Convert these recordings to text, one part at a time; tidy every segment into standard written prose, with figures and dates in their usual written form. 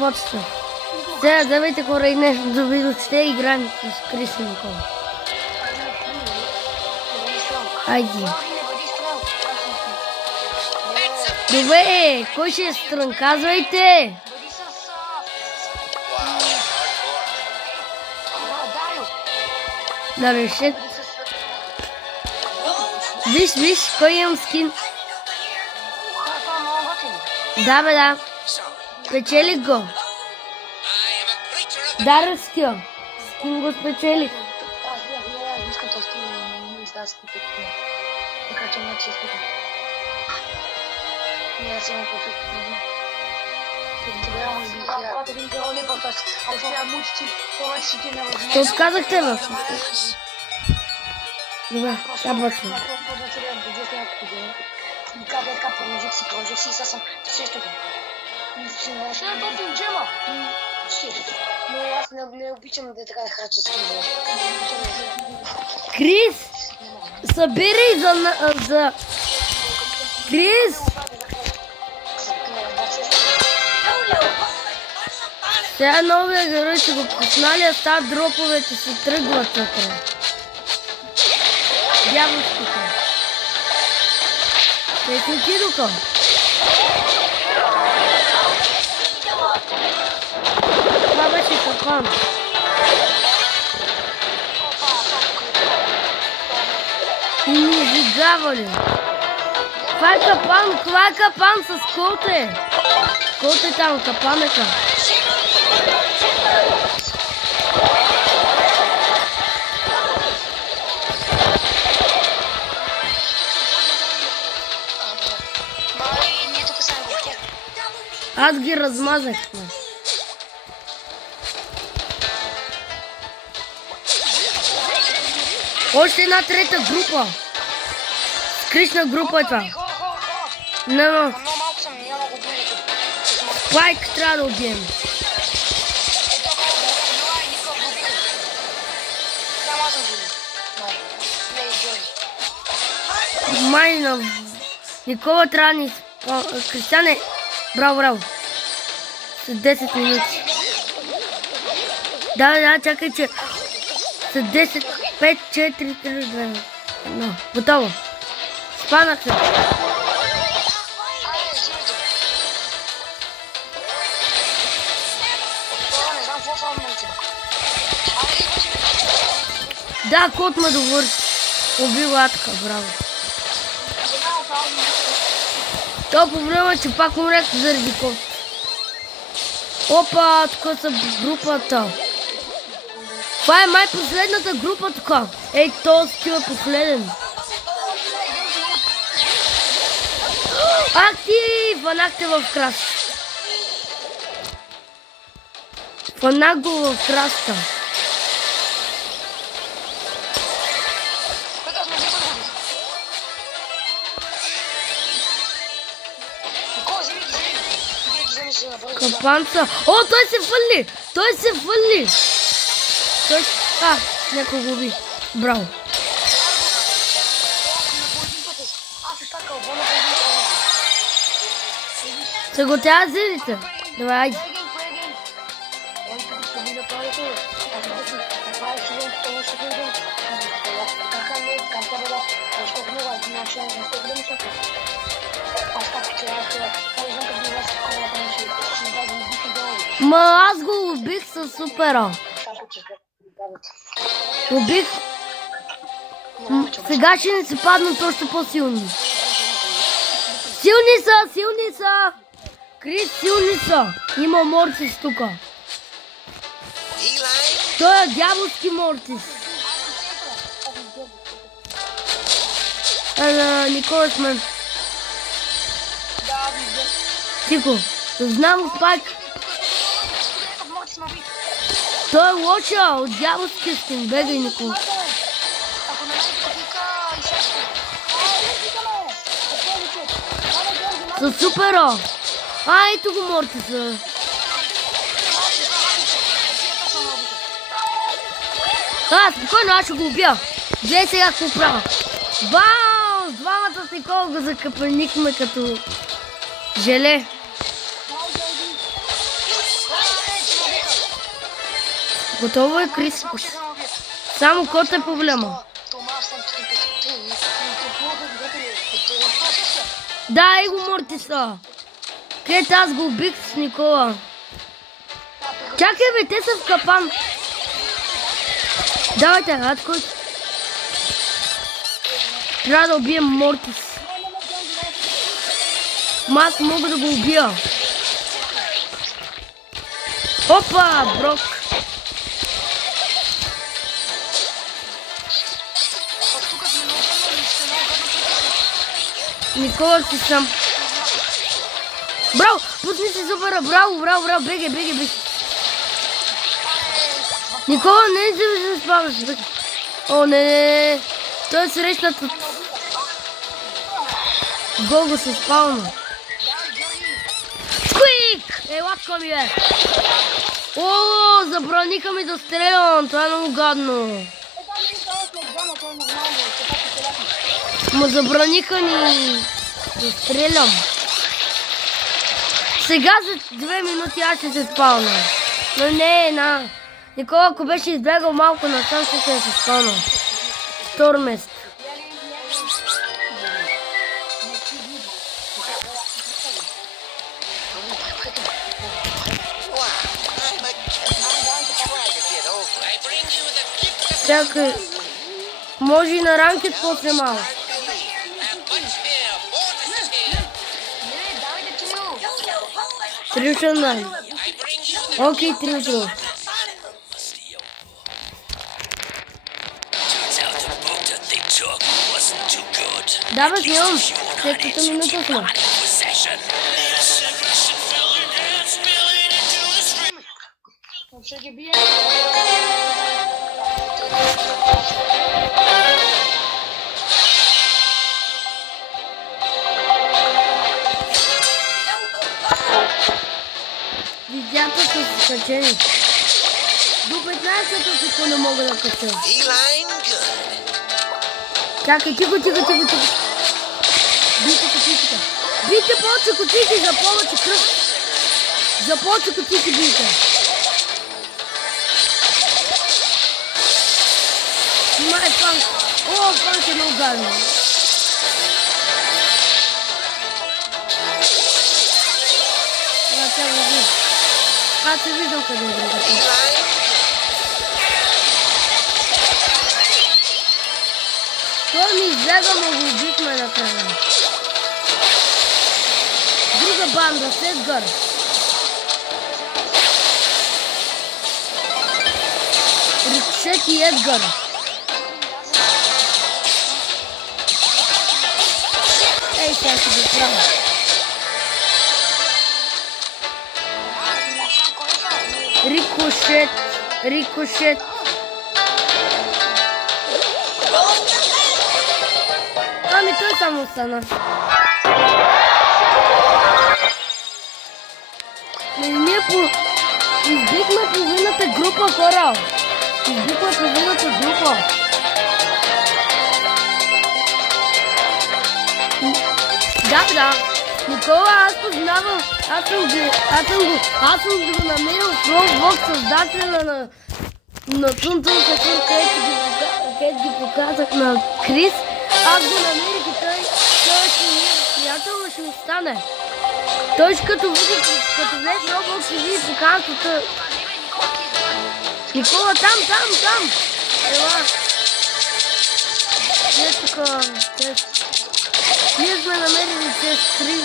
почта. Сега давайте хора и нещо да видят, ще играем с Крис и Никола. Айди. Добре, кой ще е стран? Казвайте! Да решет. Виж, кой имам скин? Да, бе, да. Спечелих го. Да, разкил. Скин го спечелих. Що отказахте бе? Добре, сега почвам. Но аз не обичам да така да харча скин. Крис! Събирай за... Крис! Сега новия герой ще го познали, а става дроповете се тръгват вътре. Дяволските. Те си отидоха. Това беше капан. И ни изигавали. Това е капан, с колте. Колте там, капанека. Аз ги размазах. Още една трета група. Скришна група е това. Но. Спайк трябва да убием. Майна. Никола трябва да ни... Кристиане, браво. След 10 минути. Да, чакай, че... След 10, 5, 4, 3, 2, 1. Готово. Спанах се. Да, кот ме довърши. Убил Атка, браво. То проблема е, че пак умрях заради кот. Опа, тук са групата. Това е май последната група тук. Ей, този стил е последен. Актив! Фанахте в крас. Фанах го в краста. Капанца. О, той се фъли! Някой го уби. Браво. Се го тя зелите. Давай, айди. Ма аз го убих със супера. Убих. Сега ще не се паднат още по-силни. Силни са! Крис, силни са! Има Мортис тука. Той е дяволски Мортис. Никола с мен. Тихо, знам Спайк. Той е лоша от дяволския скин. Бегай, Никола. Със супера. Ето го Мортиса. Спокойно, аз ще го убия. Гледай сега какво правя. Бау! Двамата с Никола го закапанихме като желе. Готово е, Крис. Само код е проблема. Дай го Мортиса. Където аз го убих с Никола. Чакай бе, те са в капан. Давайте, Радко. Трябва да убием Мортис. Аз мога да го убия. Опа, Брок. Никола си сам. Браво, пусни си супера, браво, беге. Никола, не се спаваш. О, не. Той е срещнат от... Гого се спавна. Сквик! Ела към е. О, забраниха ми да стрелям. Това е много гадно. Ма забраниха ни да стрелям. Сега за 2 минути аз ще се спална. Но не, Никола, ако беше избегал малко насам, ще се спална. Стормест. Чакай. Може и на ранкет после малко. Трюшен дай. Окей, Трюшен. Да, бе, снимам. Следващата минута сме. Видята са скачени. До 15-та секунда мога да кача. Чакай, тихо. Бийте кутийките. Бийте повече кутийки за повече кръв. За повече кутийки бийте. Снимай Фанк. О, Фанк е много гадно. Аз се виждам къде е другата. Той ми избега, но го убихме накрая. Друга банда, Седгар. Рикошет и Едгар. Ей, сега ще го правя. Рикошет. Ами той само остана. Ние избихме половината група, хора. Избихме половината група. Да. Никола, аз познавам. Аз съм го намерил в Roblox, създателя на Тунтун Сакур, където ги показах на Крис. Аз го намерих и той ще ми е приятел, но ще ми стане. Той ще като влез в Roblox ще види показвата. Никола, там! Ела. Не тука. Ние сме намерили чест 3.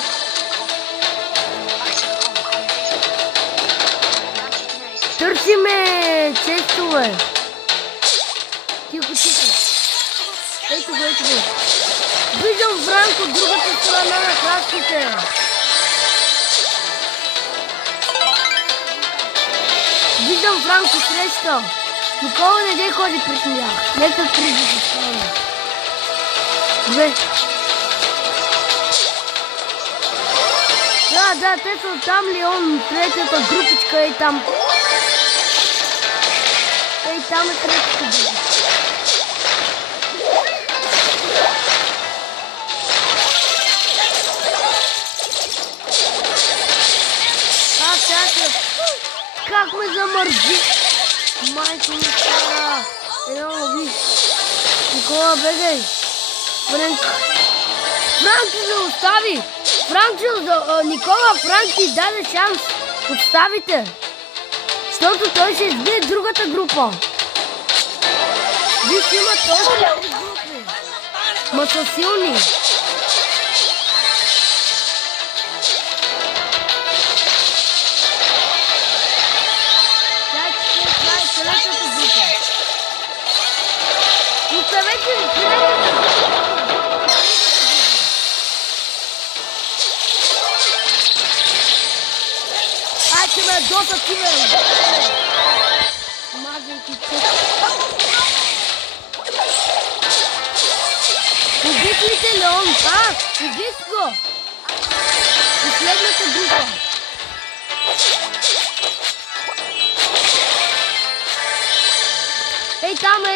Търсиме честове. Тихо. Ето го. Виждам Франк от другата страна на краските. Виждам Франк от среща. Никола не дей ходи пред тях. Нека приди се стане. Две. Да, те са там, Леон, третата групичка е там. Там е третата групичка. Как ме замързи? Майко ми стара. Едно ви. Никола, бегай. Франки се остави. Никола, Франки даде шанс. Оставите. Защото той ще избие другата група. Виж, има толкова групи. Ма са силни. Третата група. Оставете третата група. Ай, че ме доста кивен. Мазенки чук. Убих ли те, Леон? Убих го. Последната група. Ей там е.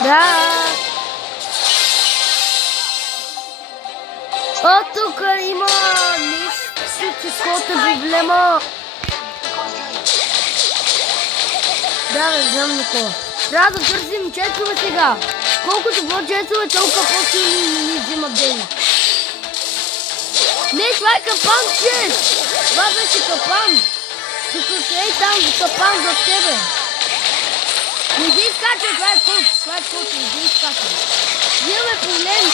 Да. Тук има мистическото проблема. Да, не знам Никола. Трябва да търсим честове сега. Колкото по-честове, толкова по-силни не ни взимат дени. Не, това е капан, чест! Това беше капан. Тук е там за капан за тебе. Не ги изкача, това е кут, не ги изкача. Имаме проблем,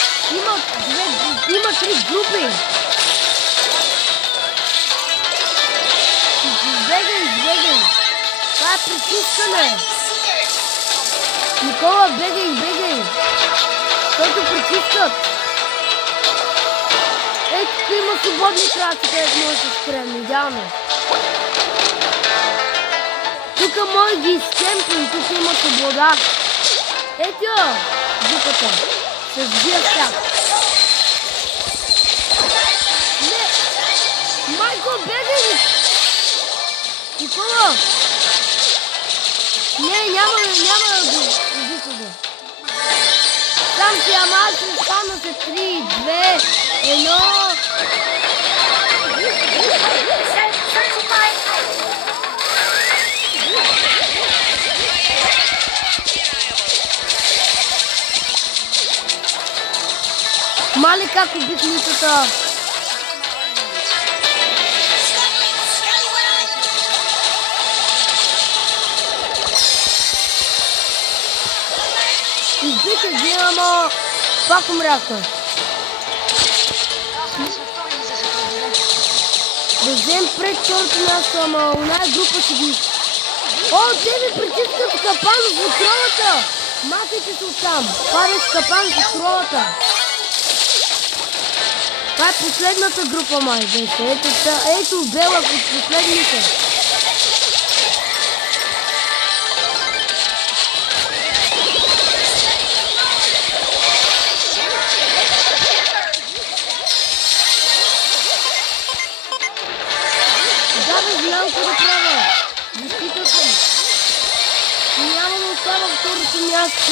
има 3 групи. Избегай. Това е притискане. Никола, бегай. Защото притискат. Тук има свободни крачи, където може да спрем, идеално. Тук може ги изкемпим, тук има свобода. Ето, групата. Се сбия тях. Не! Майко, бегай! Никола! Не, няма да го убита го. Там си, ама аз ще стана се 3, 2, 1... Мали как убих нитата. Избиха ги, ама пак умряха. Да взем пред второто място, ама оная група ще ги... О, те ми притискат капан в отровата! Махайте се оттам! Падаш капан в отровата! Това е последната група, май беше. Ето Бела от последните. Да, бе, знам какво да правя. Защита съм. Няма да остава второто място.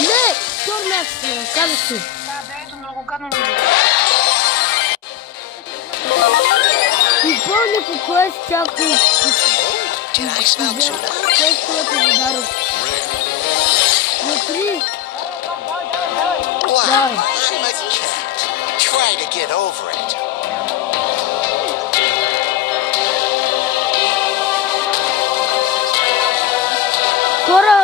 Не! Второ място, казах си. Да, бе, ето много гадно ми е. Изпълни по кое с чакай. Тестовете задарох. На 3. Wow, I'm a cat. Try to get over it. Кора!